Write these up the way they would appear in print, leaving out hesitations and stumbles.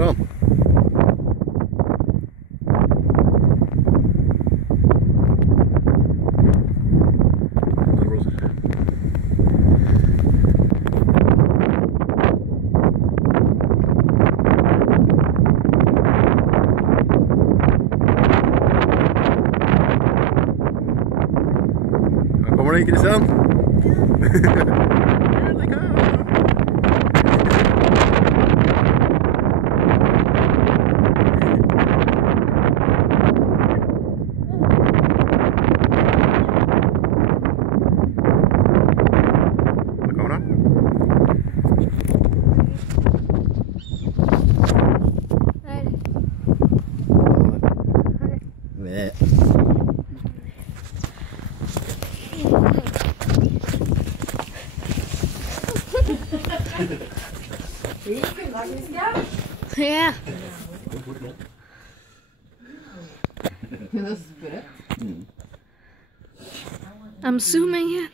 Sånn. Her kommer det, Kristian. Here they come. Her kommer det. Ved. Yeah. I'm zooming in.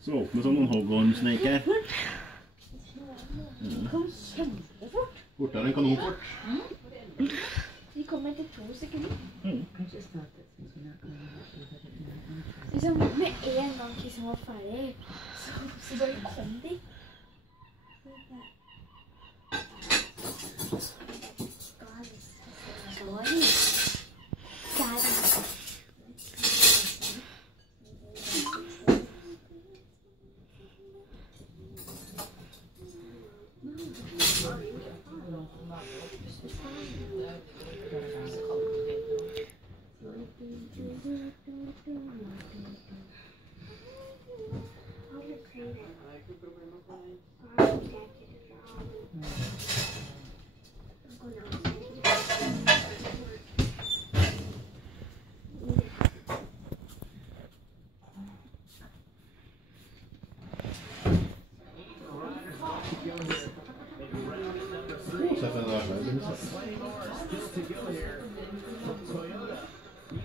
Så åpne som noen hoggormsneker. Fortere enn kanonfort. De kommer etter 2 sekunder. Liksom, med en gang Kristian var ferdig, så bare kom de.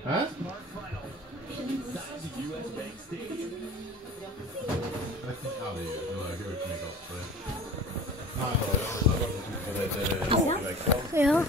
Hæ? Ja.